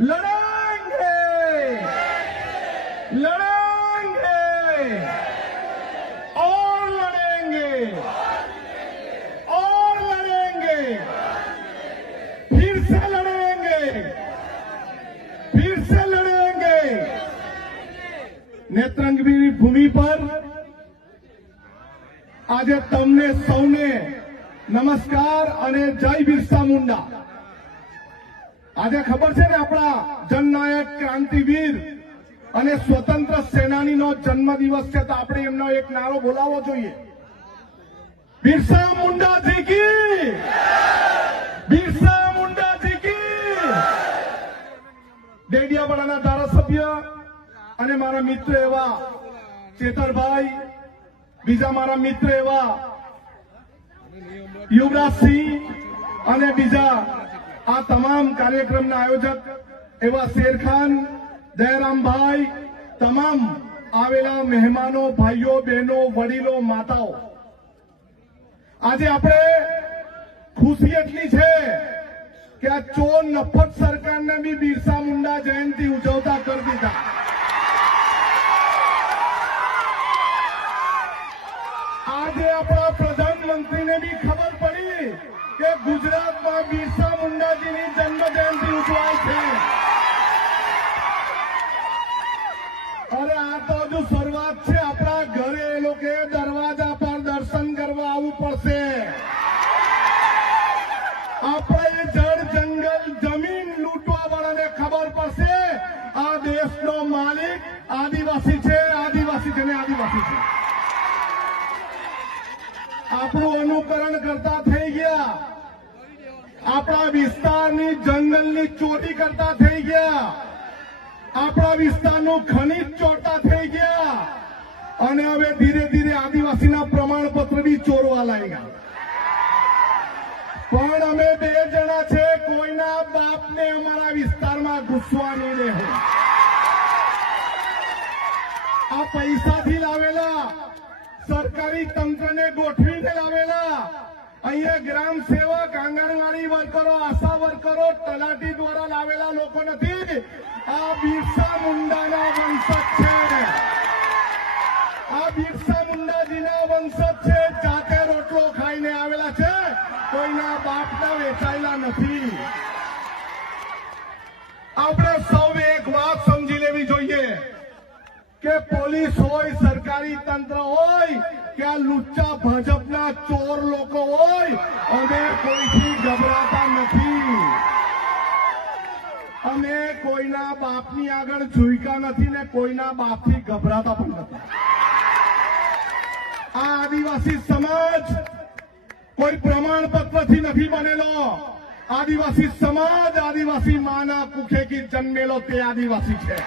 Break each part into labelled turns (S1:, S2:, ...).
S1: लड़ेंगे लड़ेंगे और लड़ेंगे और लड़ेंगे फिर से लड़ेंगे फिर से लड़ेंगे નેત્રંગની ભૂમિ પર આજે તમને સૌને નમસ્કાર અને જય બિરસા મુંડા આજે ખબર છે ને આપણા જનનાયક ક્રાંતિવીર અને સ્વતંત્ર સેનાનીનો જન્મદિવસ છે તો આપણે એમનો એક નારો બોલાવવો જોઈએ. બિરસા મુંડાજી કી બિરસા મુંડાજી કી ડેડિયાપાડાના ધારાસભ્ય અને મારા મિત્ર એવા ચેતરભાઈ, બીજા મારા મિત્ર એવા યુવરાજસિંહ અને બીજા આ તમામ કાર્યક્રમના આયોજક એવા શેરખાન દયારામભાઈ તમામ આવેલા મહેમાનો, ભાઈઓ, બહેનો, વડીલો, માતાઓ. આજે આપણે ખુશી એટલી છે કે આ ચોર નફત સરકારને બી બિરસા મુંડા જયંતિ ઉજવતા કરી દીધા. આજે આપણા પ્રધાનમંત્રીને બી ખબર પડી કે ગુજરાતમાં બિરસા મુંડાજીની જન્મ જયંતિ ઉજવાય છે. અરે આ તો હજુ શરૂઆત છે. આપણા ઘરે એ લોકો દરવાજા પર દર્શન કરવા આવવું પડશે. આપણે જળ, જંગલ, જમીન લૂંટવા વાળાને ખબર પડશે. આ દેશનો માલિક આદિવાસી છે. આદિવાસી છે આદિવાસી છે. આપણું અનુકરણ કરતા થઈ ગયા. આપણા વિસ્તારની જંગલની ચોરી કરતા થઈ ગયા. આપણા વિસ્તારનું ખનીજ ચોરતા થઈ ગયા. અને હવે ધીરે ધીરે આદિવાસીના પ્રમાણપત્ર બી ચોરવા લાગ્યા. પણ અમે બે જણા છે, કોઈના બાપને અમારા વિસ્તારમાં ઘૂસવા નહીં દેવું આ પૈસાથી લાવેલા, સરકારી તંત્રને ગોઠવીને લાવેલા. અહીંયા ગ્રામ સેવક આંગણવાડી વર્કરો આશા વર્કરો તલાટી દ્વારા લાવેલા લોકો નથી. આ બિરસા મુંડાના વંશજ છે. આ બિરસા મુંડાજીના વંશજ છે. જાતે રોટલો ખાઈને આવેલા છે. કોઈના બાપના વેચાયેલા નથી. આપણે સૌએ એક વાત સમજી લેવી જોઈએ કે પોલીસ હોય, સરકારી તંત્ર હોય કે આ લુચ્ચા ભાજપના ચોર લોકો હોય, અમે કોઈથી ગભરાતા નથી. અમે કોઈના બાપની આગળ ઝૂક્યા નથી ને કોઈના બાપથી ગભરાતા પણ નથી. આ આદિવાસી સમાજ કોઈ પ્રમાણપત્રથી નથી બનેલો. આદિવાસી સમાજ આદિવાસી માના કુખેથી જન્મેલો તે આદિવાસી છે.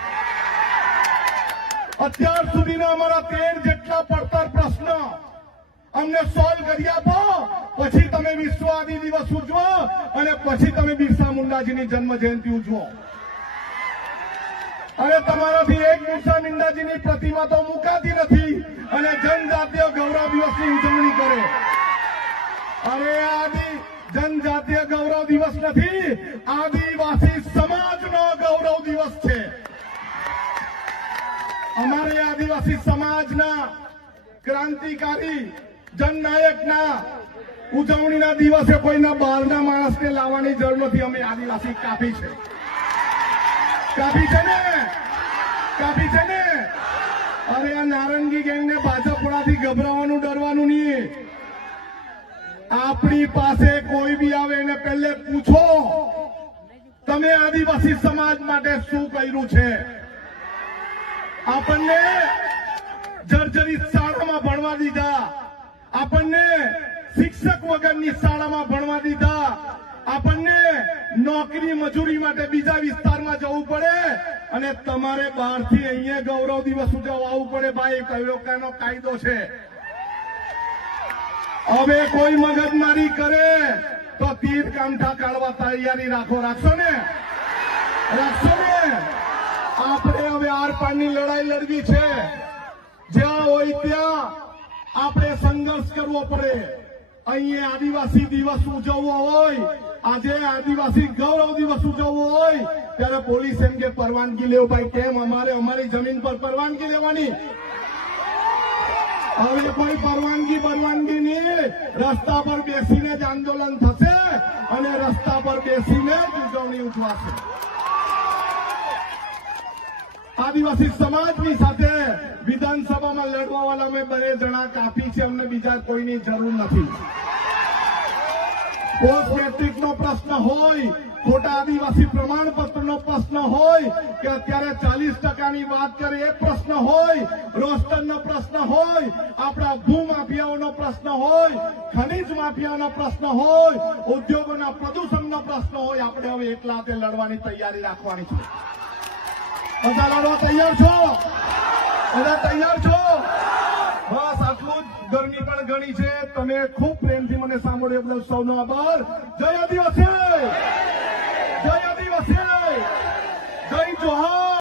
S1: અત્યાર સુધીના અમારા તેર જેટલા પડતર પ્રશ્ન અમને સોલ્વ કરી આપો. પછી તમે વિશ્વ આદિ દિવસ ઉજવો અને પછી તમે બિરસા મુંડાજીની જન્મ જયંતિ ઉજવો. અને તમારાથી એક બિરસા મુંડાજીની પ્રતિમા તો મુકાતી નથી અને જનજાતીય ગૌરવ દિવસની ઉજવણી કરે. અરે આદિ, જનજાતીય ગૌરવ દિવસ નથી. આદિવાસી સમાજનો ગૌરવ દિવસ છે. અમારે આદિવાસી સમાજના ક્રાંતિકારી જનનાયકના ઉજવણીના દિવસે કોઈના બહારના માણસને લાવવાની જરૂર નથી. અમે આદિવાસી કાપી છે. કાપી છે ને? કાપી છે ને? અરે આ નારંગી ગેંગને ભાજપવાળાથી ગભરાવાનું ડરવાનું નહીં. આપણી પાસે કોઈ બી આવે એને પહેલે પૂછો, તમે આદિવાસી સમાજ માટે શું કર્યું છે? આપણને જર્જરિત શાળામાં ભણવા દીધા. આપણને શિક્ષક વગરની શાળામાં ભણવા દીધા. આપણને નોકરી મજૂરી માટે બીજા વિસ્તારમાં જવું પડે અને તમારે બહારથી અહીંયા ગૌરવ દિવસ ઉજવવા આવવું પડે ભાઈ, કયો કાયદો છે? હવે કોઈ મગજમારી કરે તો તીર કાંઠા કાઢવા તૈયારી રાખો, રાખશો ને? રાખશો ને? આપણે હવે આરપારની લડાઈ લડવી છે. જ્યાં હોય ત્યાં આપણે સંઘર્ષ કરવો પડે. અહીંયા આદિવાસી દિવસ ઉજવવો હોય, આજે આદિવાસી ગૌરવ દિવસ ઉજવવો હોય, ત્યારે પોલીસ એમ કે, પરવાનગી લેવો ભાઈ, કેમ અમારે અમારી જમીન પર પરવાનગી લેવાની? હવે કોઈ પરવાનગી પરવાનગી નહીં. રસ્તા પર બેસીને જ આંદોલન થશે અને રસ્તા પર બેસીને જ ઉજવણી ઉજવાશે આદિવાસી સમાજની સાથે વિધાનસભામાં લડવા વાળા મેં બે જણા કાપી છે, અમને બીજા કોઈની જરૂર નથી. પોસ્ટ મેટ્રિકનો પ્રશ્ન હોય, ખોટા આદિવાસી પ્રમાણપત્રનો પ્રશ્ન હોય, કે અત્યારે ચાલીસ ટકાની વાત કરે એ પ્રશ્ન હોય, રોસ્ટરનો પ્રશ્ન હોય, આપણા ભૂમાફિયાઓનો પ્રશ્ન હોય, ખનીજ માફિયાનો પ્રશ્ન હોય, ઉદ્યોગોના પ્રદૂષણનો પ્રશ્ન હોય, આપણે હવે એકલા હાથે લડવાની તૈયારી રાખવાની છે. બધા લડવા તૈયાર છો બધા તૈયાર છો બસ, આટલું જ ગરમી પણ ઘણી છે. તમે ખૂબ પ્રેમથી મને સાંભળ્યો. બદલ સૌનો આભાર. જય આદિવાસી! જય આદિવાસી!